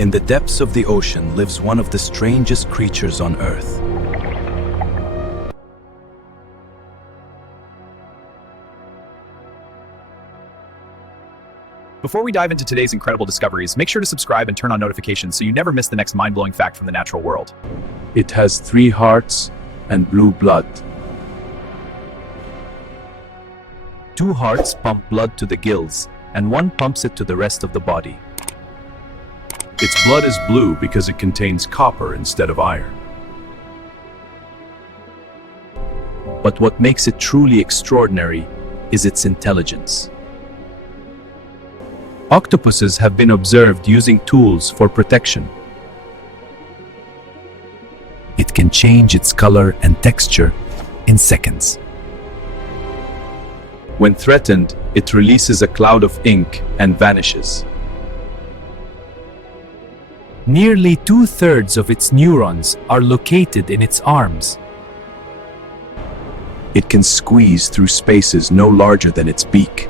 In the depths of the ocean lives one of the strangest creatures on Earth. Before we dive into today's incredible discoveries, make sure to subscribe and turn on notifications so you never miss the next mind-blowing fact from the natural world. It has 3 hearts and blue blood. 2 hearts pump blood to the gills, and 1 pumps it to the rest of the body. Its blood is blue because it contains copper instead of iron. But what makes it truly extraordinary is its intelligence. Octopuses have been observed using tools for protection. It can change its color and texture in seconds. When threatened, it releases a cloud of ink and vanishes. Nearly 2/3 of its neurons are located in its arms. It can squeeze through spaces no larger than its beak.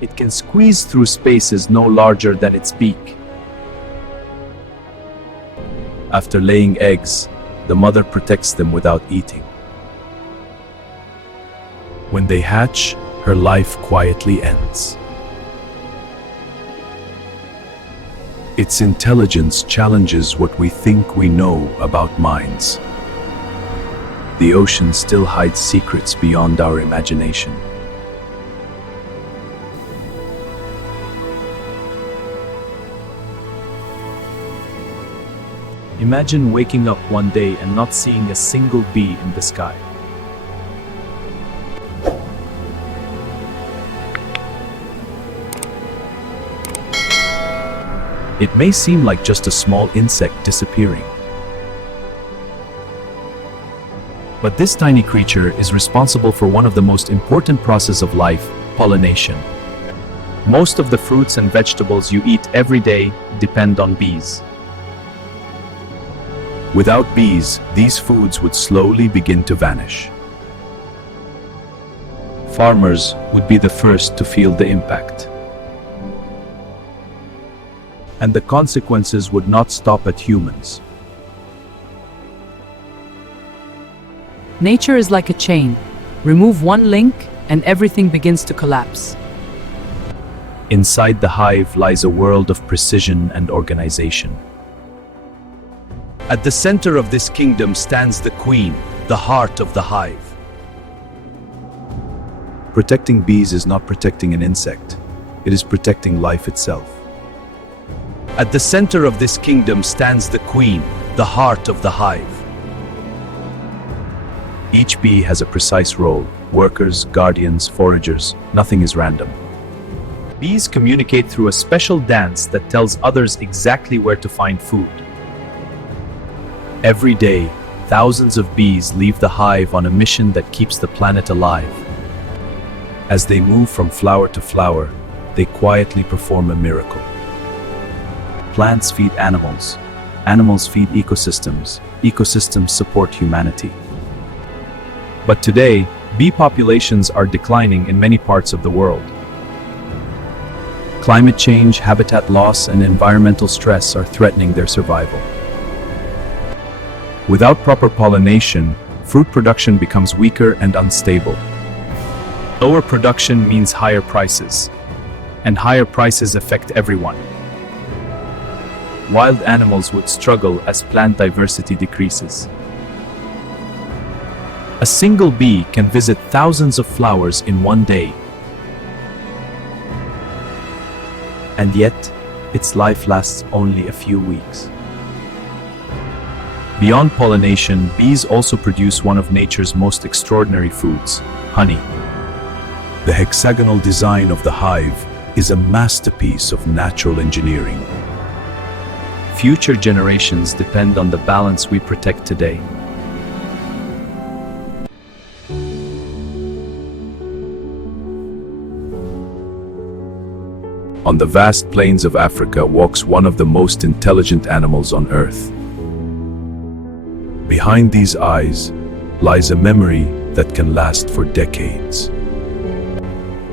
It can squeeze through spaces no larger than its beak. After laying eggs, the mother protects them without eating. When they hatch, her life quietly ends. Its intelligence challenges what we think we know about minds. The ocean still hides secrets beyond our imagination. Imagine waking up one day and not seeing a single bee in the sky. It may seem like just a small insect disappearing. But this tiny creature is responsible for one of the most important processes of life, pollination. Most of the fruits and vegetables you eat every day depend on bees. Without bees, these foods would slowly begin to vanish. Farmers would be the first to feel the impact. And the consequences would not stop at humans. Nature is like a chain. Remove one link and everything begins to collapse. Inside the hive lies a world of precision and organization. At the center of this kingdom stands the queen, the heart of the hive. Protecting bees is not protecting an insect. It is protecting life itself. At the center of this kingdom stands the queen, the heart of the hive. Each bee has a precise role. Workers, guardians, foragers, nothing is random. Bees communicate through a special dance that tells others exactly where to find food. Every day, thousands of bees leave the hive on a mission that keeps the planet alive. As they move from flower to flower, they quietly perform a miracle. Plants feed animals. Animals feed ecosystems. Ecosystems support humanity. But today, bee populations are declining in many parts of the world. Climate change, habitat loss, and environmental stress are threatening their survival. Without proper pollination, fruit production becomes weaker and unstable. Lower production means higher prices, and higher prices affect everyone. Wild animals would struggle as plant diversity decreases. A single bee can visit thousands of flowers in one day. And yet, its life lasts only a few weeks. Beyond pollination, bees also produce one of nature's most extraordinary foods, honey. The hexagonal design of the hive is a masterpiece of natural engineering. Future generations depend on the balance we protect today. On the vast plains of Africa walks one of the most intelligent animals on Earth. Behind these eyes lies a memory that can last for decades.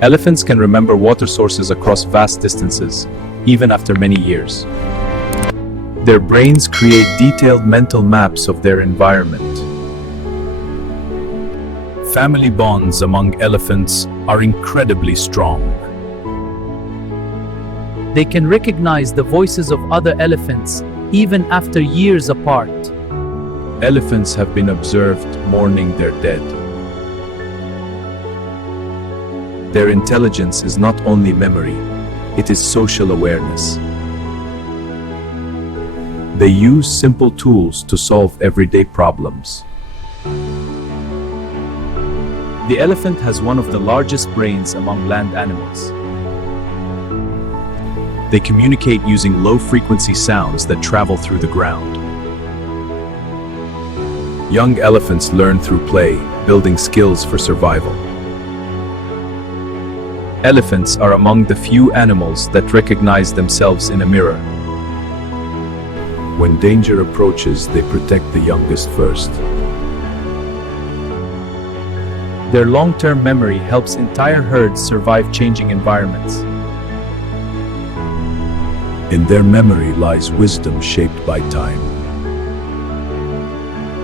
Elephants can remember water sources across vast distances. even after many years. Their brains create detailed mental maps of their environment. Family bonds among elephants are incredibly strong. They can recognize the voices of other elephants even after years apart. Elephants have been observed mourning their dead. Their intelligence is not only memory, it is social awareness. They use simple tools to solve everyday problems. The elephant has one of the largest brains among land animals. They communicate using low-frequency sounds that travel through the ground. Young elephants learn through play, building skills for survival. Elephants are among the few animals that recognize themselves in a mirror. When danger approaches, they protect the youngest first. Their long-term memory helps entire herds survive changing environments. In their memory lies wisdom shaped by time.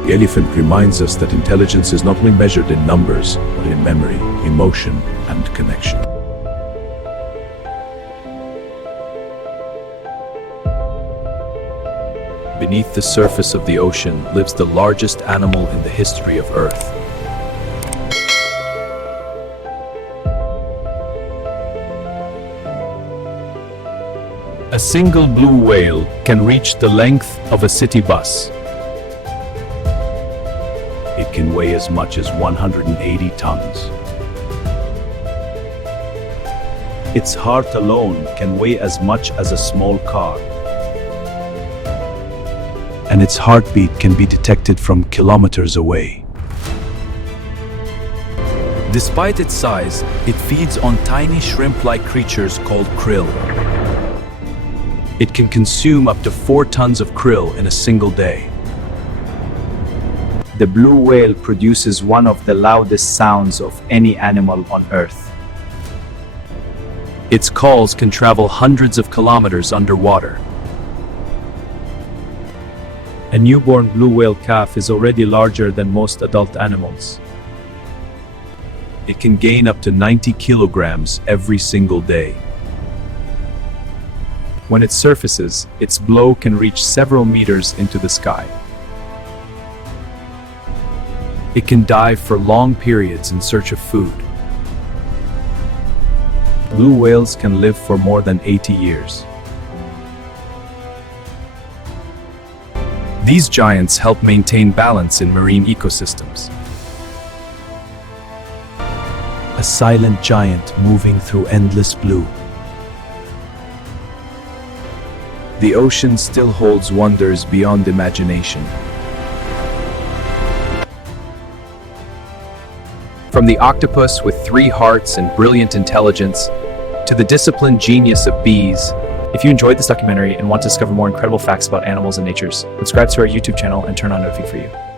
The elephant reminds us that intelligence is not only measured in numbers, but in memory, emotion, and connection. Beneath the surface of the ocean lives the largest animal in the history of Earth. A single blue whale can reach the length of a city bus. It can weigh as much as 180 tons. Its heart alone can weigh as much as a small car. And its heartbeat can be detected from kilometers away. Despite its size, it feeds on tiny shrimp-like creatures called krill. It can consume up to 4 tons of krill in a single day. The blue whale produces one of the loudest sounds of any animal on Earth. Its calls can travel hundreds of kilometers underwater. A newborn blue whale calf is already larger than most adult animals. It can gain up to 90 kilograms every single day. When it surfaces, its blow can reach several meters into the sky. It can dive for long periods in search of food. Blue whales can live for more than 80 years. These giants help maintain balance in marine ecosystems. A silent giant moving through endless blue. The ocean still holds wonders beyond imagination. From the octopus with 3 hearts and brilliant intelligence, to the disciplined genius of bees. If you enjoyed this documentary and want to discover more incredible facts about animals and nature, subscribe to our YouTube channel and turn on notifications for you.